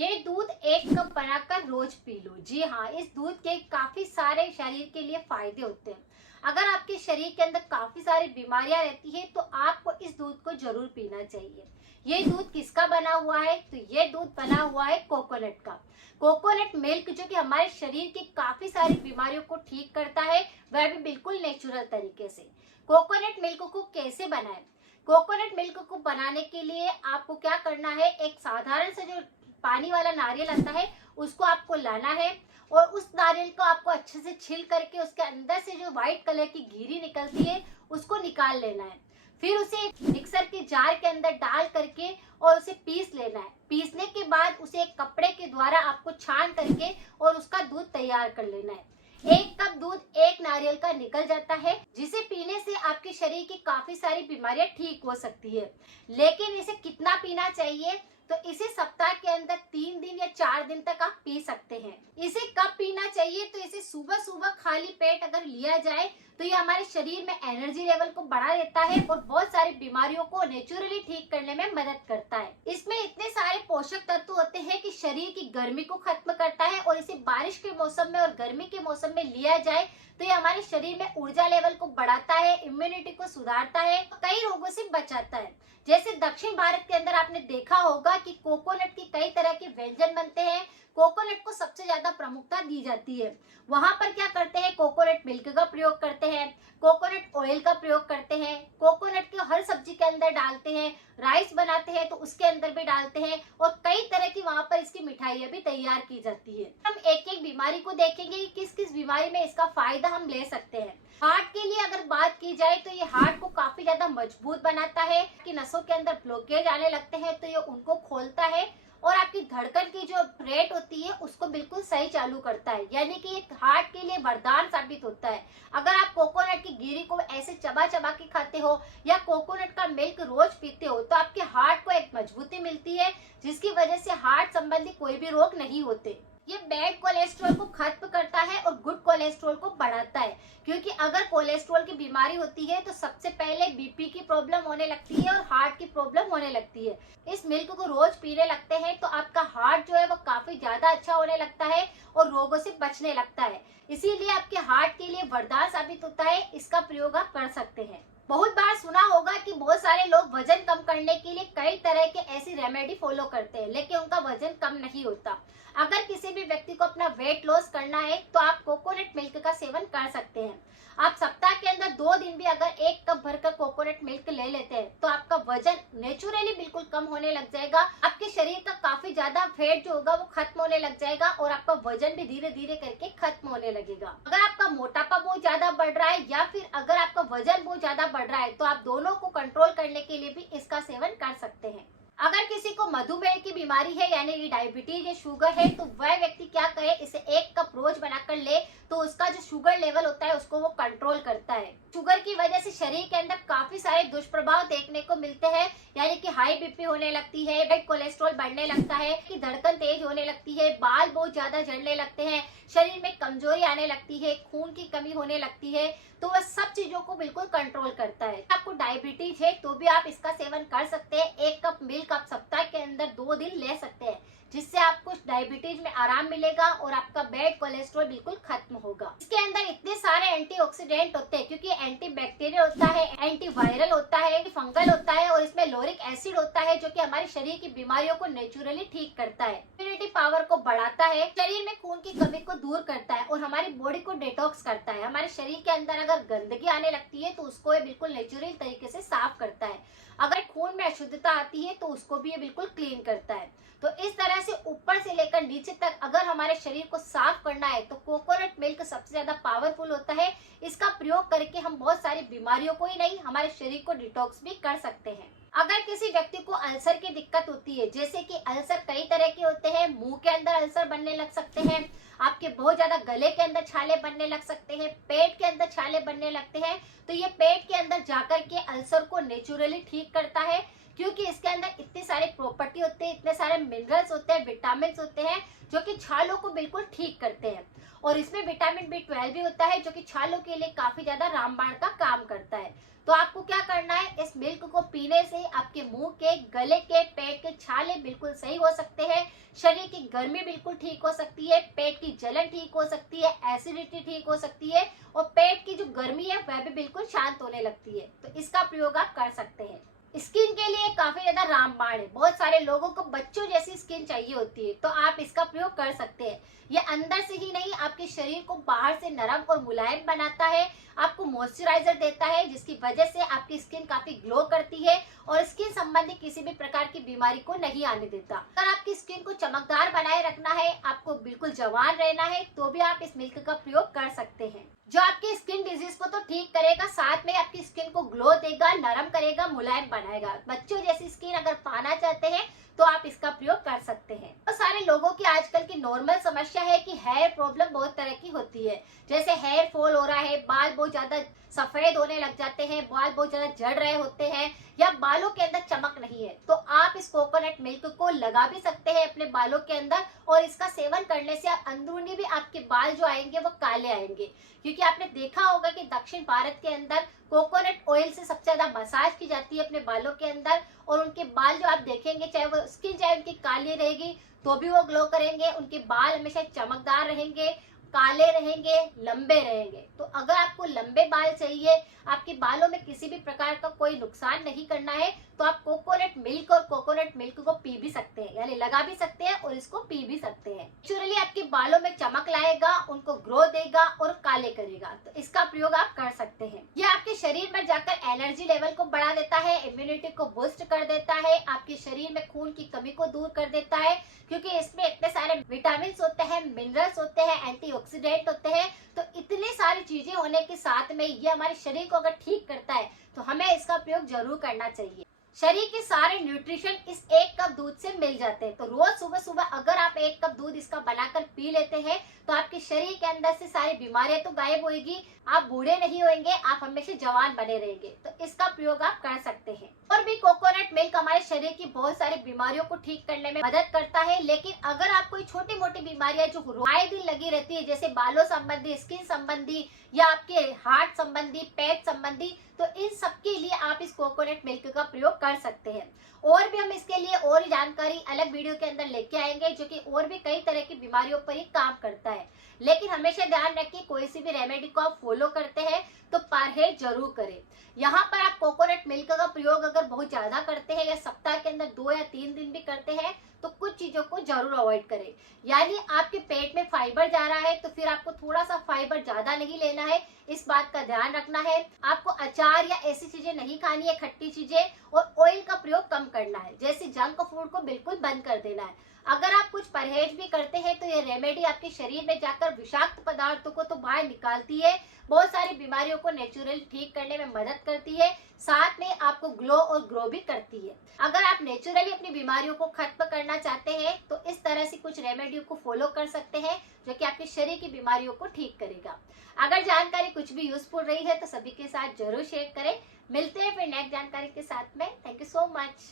ये दूध 1 कप बनाकर रोज पी लो। जी हाँ, इस दूध के काफी सारे शरीर के लिए फायदे होते हैं। अगर आपके शरीर के अंदर काफी सारी बीमारियां रहती है तो आपको इस दूध को जरूर पीना चाहिए। ये दूध किसका बना हुआ है? तो ये दूध बना हुआ है कोकोनट का। कोकोनट मिल्क जो कि हमारे शरीर की काफी सारी बीमारियों को ठीक करता है, वह भी बिल्कुल नेचुरल तरीके से। कोकोनट मिल्क को कैसे बनाएं? कोकोनट मिल्क को बनाने के लिए आपको क्या करना है, एक साधारण से जो पानी वाला नारियल आता है उसको आपको लाना है और उस नारियल को आपको अच्छे से छील करके उसके अंदर से जो व्हाइट कलर की गिरी निकलती है उसको निकाल लेना है। फिर उसे मिक्सर के जार के अंदर डाल करके और उसे पीस लेना है। पीसने के बाद उसे एक कपड़े के द्वारा आपको छान करके और उसका दूध तैयार कर लेना है। 1 कप दूध 1 नारियल का निकल जाता है, जिसे पीने से आपके शरीर की काफी सारी बीमारियां ठीक हो सकती है। लेकिन इसे कितना पीना चाहिए? तो इसे सप्ताह के अंदर 3 दिन या 4 दिन तक आप पी सकते हैं। इसे कब पीना चाहिए? तो इसे सुबह सुबह खाली पेट अगर लिया जाए तो ये हमारे शरीर में एनर्जी लेवल को बढ़ा देता है और बहुत सारी बीमारियों को नेचुरली ठीक करने में मदद करता है। इसमें इतने सारे पोषक तत्व होते हैं कि शरीर की गर्मी को खत्म करता है और इसे बारिश के मौसम में और गर्मी के मौसम में लिया जाए तो ये हमारे शरीर में ऊर्जा लेवल को बढ़ाता है, इम्यूनिटी को सुधारता है, कई रोगों से बचाता है। जैसे दक्षिण भारत के अंदर आपने देखा होगा कि कोकोनट की कई तरह के व्यंजन बनते हैं। कोकोनट को सबसे ज्यादा प्रमुखता दी जाती है। वहां पर क्या करते हैं, कोकोनट मिल्क का प्रयोग करते हैं, कोकोनट ऑयल का प्रयोग करते हैं, कोकोनट को हर सब्जी के अंदर डालते हैं, राइस बनाते हैं तो उसके अंदर भी डालते हैं और कई तरह की वहां पर इसकी मिठाइयां भी तैयार की जाती है। हम एक एक बीमारी को देखेंगे कि किस किस बीमारी में इसका फायदा हम ले सकते हैं। हार्ट के लिए अगर बात की जाए तो ये हार्ट को काफी ज्यादा मजबूत बनाता है कि नसों के अंदर ब्लॉकेज आने लगते हैं तो ये उनको खोलता है और आपकी धड़कन की जो रेट होती है उसको बिल्कुल सही चालू करता है। यानी कि ये हार्ट के लिए वरदान साबित होता है। अगर आप कोकोनट की गिरी को ऐसे चबा चबा के खाते हो या कोकोनट का मिल्क रोज पीते हो तो आपके हार्ट को एक मजबूती मिलती है, जिसकी वजह से हार्ट संबंधी कोई भी रोग नहीं होते। ये बैड कोलेस्ट्रॉल को खत्म करता है और गुड कोलेस्ट्रॉल को बढ़ाता है, क्योंकि अगर कोलेस्ट्रॉल की बीमारी होती है तो सबसे पहले बीपी की प्रॉब्लम होने लगती है और हार्ट की प्रॉब्लम होने लगती है। इस मिल्क को रोज पीने लगते हैं तो आपका हार्ट जो है वो काफी ज्यादा अच्छा होने लगता है और रोगों से बचने लगता है। इसीलिए आपके हार्ट के लिए वरदान साबित होता है। इसका प्रयोग आप कर सकते हैं। बहुत बार सुना होगा कि बहुत सारे लोग वजन कम करने के लिए कई तरह के ऐसी रेमेडी फॉलो करते हैं, लेकिन उनका वजन कम नहीं होता। अगर किसी भी व्यक्ति को अपना वेट लॉस करना है तो आप कोकोनट मिल्क का सेवन कर सकते हैं। आप सप्ताह के अंदर 2 दिन भी अगर 1 कप भरकर कोकोनट मिल्क ले लेते हैं तो आपका वजन नेचुरली बिल्कुल कम होने लग जाएगा। आपके शरीर का काफी ज्यादा फैट जो होगा वो खत्म होने लग जाएगा और आपका वजन भी धीरे धीरे करके खत्म होने लगेगा। अगर आपका मोटापा बहुत ज्यादा बढ़ रहा है या फिर अगर आपका वजन बहुत ज्यादा बढ़ रहा है तो आप दोनों को कंट्रोल करने के लिए भी इसका सेवन कर सकते हैं। अगर किसी को मधुमेह की बीमारी है यानी कि डायबिटीज या शुगर है तो वह व्यक्ति क्या करे, इसे 1 कप रोज बनाकर ले तो उसका जो शुगर लेवल होता है उसको वो कंट्रोल करता है। शुगर की वजह से शरीर के अंदर काफी सारे दुष्प्रभाव देखने को मिलते हैं, यानी कि हाई बीपी होने लगती है, ब्लड कोलेस्ट्रॉल बढ़ने लगता है, कि धड़कन तेज होने लगती है, बाल बहुत ज्यादा झड़ने लगते हैं, शरीर में कमजोरी आने लगती है, खून की कमी होने लगती है। तो वह सब चीजों को बिल्कुल कंट्रोल करता है। आपको डायबिटीज है तो भी आप इसका सेवन कर सकते हैं। 1 कप मिल्क आप सप्ताह के अंदर 2 दिन ले सकते हैं, जिससे आपको डायबिटीज में आराम मिलेगा और आपका बैड कोलेस्ट्रॉल बिल्कुल खत्म होगा। इसके अंदर इतने सारे एंटीऑक्सीडेंट होते हैं, क्योंकि एंटी बैक्टीरियल होता है, एंटी वायरल होता है, फंगल होता है और इसमें लोरिक एसिड होता है जो कि हमारे शरीर की बीमारियों को नेचुरली ठीक करता है, इम्यूनिटी पावर को बढ़ाता है, शरीर में खून की कमी को दूर करता है और हमारी बॉडी को डिटॉक्स करता है। हमारे शरीर के अंदर अगर गंदगी आने लगती है तो उसको ये बिल्कुल नेचुरल तरीके से साफ करता है। अगर खून में अशुद्धता आती है तो उसको भी ये बिल्कुल क्लीन करता है। तो इस तरह से ऊपर से लेकर नीचे तक अगर हमारे शरीर को साफ करना है तो कोकोनट मिल्क सबसे ज्यादा पावरफुल होता है। इसका प्रयोग करके हम बहुत सारी बीमारियों को ही नहीं, हमारे शरीर को डिटॉक्स भी कर सकते हैं। अगर किसी व्यक्ति को अल्सर की दिक्कत होती है, जैसे कि अल्सर कई तरह के होते हैं, मुंह के अंदर अल्सर बनने लग सकते हैं, आपके बहुत ज्यादा गले के अंदर छाले बनने लग सकते हैं, पेट के अंदर छाले बनने लगते हैं, तो ये पेट के अंदर जाकर के अल्सर को नेचुरली ठीक करता है। क्योंकि इसके अंदर इतने सारे प्रॉपर्टी होते हैं, इतने सारे मिनरल्स होते हैं, विटामिन होते हैं जो कि छालों को बिल्कुल ठीक करते हैं। और इसमें विटामिन B12 भी होता है जो कि छालों के लिए काफी ज्यादा रामबाण का काम करता है। तो आपको क्या करना है, इस मिल्क को पीने से आपके मुंह के, गले के, पेट के छाले बिल्कुल सही हो सकते हैं, शरीर की गर्मी बिल्कुल ठीक हो सकती है, पेट की जलन ठीक हो सकती है, एसिडिटी ठीक हो सकती है और पेट की जो गर्मी है वह भी बिल्कुल शांत होने लगती है। तो इसका प्रयोग आप कर सकते हैं। स्किन के लिए काफी ज्यादा रामबाण है, बहुत सारे लोगों को बच्चों जैसी स्किन चाहिए होती है, तो आप इसका प्रयोग कर सकते हैं। ये अंदर से ही नहीं, आपके शरीर को बाहर से नरम और मुलायम बनाता है, आपको मॉइस्चराइजर देता है, जिसकी वजह से आपकी स्किन काफी ग्लो करती है और स्किन संबंधी किसी भी प्रकार की बीमारी को नहीं आने देता। अगर आपकी स्किन को चमकदार बनाए रखना है, आपको बिल्कुल जवान रहना है, तो भी आप इस मिल्क का प्रयोग कर सकते हैं, जो आपकी स्किन डिजीज को तो ठीक करेगा, साथ में आपकी स्किन को ग्लो देगा, नरम करेगा, मुलायम बनाएगा। बच्चों जैसी स्किन अगर पाना चाहते हैं तो आप इसका प्रयोग कर सकते हैं। तो सारे लोगों की आजकल की नॉर्मल समस्या है कि हेयर प्रॉब्लम बहुत तरह की होती है, जैसे हेयर फॉल हो रहा है, बाल बहुत ज्यादा सफेद होने लग जाते हैं, बाल बहुत ज्यादा झड़ रहे होते हैं या बालों के अंदर चमक नहीं है, तो आप इस कोकोनट मिल्क को लगा भी सकते हैं अपने बालों के अंदर और इसका सेवन करने से अंदरूनी भी आपके बाल जो आएंगे वो काले आएंगे। क्योंकि आपने देखा होगा कि दक्षिण भारत के अंदर कोकोनट ऑयल से सबसे ज्यादा मसाज की जाती है अपने बालों के अंदर और उनके बाल जो आप देखेंगे, चाहे वो स्किन चाहे उनकी काली रहेगी तो भी वो ग्लो करेंगे, उनके बाल हमेशा चमकदार रहेंगे, काले रहेंगे, लंबे रहेंगे। तो अगर आपको लंबे बाल चाहिए, आपके बालों में किसी भी प्रकार का कोई नुकसान नहीं करना है, तो आप कोकोनट मिल्क और कोकोनट मिल्क को पी भी सकते हैं, यानी लगा भी सकते हैं और इसको पी भी सकते हैं। नेचुरली आपके बालों में चमक लाएगा, उनको ग्रो देगा और काले करेगा, तो इसका प्रयोग आप कर सकते हैं। यह आपके शरीर में जाकर एनर्जी लेवल को बढ़ा देता है, इम्यूनिटी को बूस्ट कर देता है, आपके शरीर में खून की कमी को दूर कर देता है, क्योंकि इसमें इतने सारे विटामिन होते हैं, मिनरल्स होते हैं, एंटीऑक्सीडेंट होते हैं। तो इतनी सारी चीजें होने के साथ में ये हमारे शरीर को अगर ठीक करता है तो हमें इसका प्रयोग जरूर करना चाहिए। शरीर के सारे न्यूट्रिशन इस एक कप दूध से मिल जाते हैं, तो रोज सुबह सुबह अगर आप एक कप दूध इसका बनाकर पी लेते हैं तो आपके शरीर के अंदर से सारी बीमारियां तो गायब होगी, आप बूढ़े नहीं होंगे, आप हमेशा जवान बने रहेंगे। तो इसका प्रयोग आप कर सकते हैं। और भी कोकोनट मिल्क हमारे शरीर की बहुत सारी बीमारियों को ठीक करने में मदद करता है, लेकिन अगर आप कोई छोटी मोटी बीमारियां जो आए दिन लगी रहती है, जैसे बालों संबंधी, स्किन संबंधी या आपके हार्ट संबंधी, पेट संबंधी, तो इन सब के लिए आप इस कोकोनट मिल्क का प्रयोग कर सकते हैं। और भी हम इसके लिए और जानकारी अलग वीडियो के अंदर लेके आएंगे, जो कि और भी कई तरह की बीमारियों पर ही काम करता है। लेकिन हमेशा ध्यान रखिए, कोई सी भी रेमेडी को आप फॉलो करते हैं तो परहेज जरूर करें। यहाँ पर आप कोकोनट मिल्क का प्रयोग अगर बहुत ज्यादा करते हैं या सप्ताह के अंदर 2 या 3 दिन भी करते हैं तो कुछ चीजों को जरूर अवॉइड करें। यानी आपके पेट में फाइबर जा रहा है तो फिर आपको थोड़ा सा फाइबर ज्यादा नहीं लेना है, इस बात का ध्यान रखना है। आपको अचार या ऐसी चीजें नहीं खानी है, खट्टी चीजें, और ऑयल का प्रयोग कम करना है, जैसे जंक फूड को बिल्कुल बंद कर देना है। अगर आप कुछ परहेज भी करते हैं तो ये रेमेडी आपके शरीर में जाकर विषाक्त पदार्थों को तो बाहर निकालती है, बहुत सारी बीमारियों को नेचुरली ठीक करने में मदद करती है, साथ में आपको ग्लो और ग्रो भी करती है। अगर आप नेचुरली अपनी बीमारियों को खत्म करना चाहते हैं तो इस तरह से कुछ रेमेडियो को फॉलो कर सकते हैं, जो कि आपके शरीर की बीमारियों को ठीक करेगा। अगर जानकारी कुछ भी यूजफुल रही है तो सभी के साथ जरूर शेयर करें। मिलते हैं फिर नेक्स्ट जानकारी के साथ में। Thank you so much.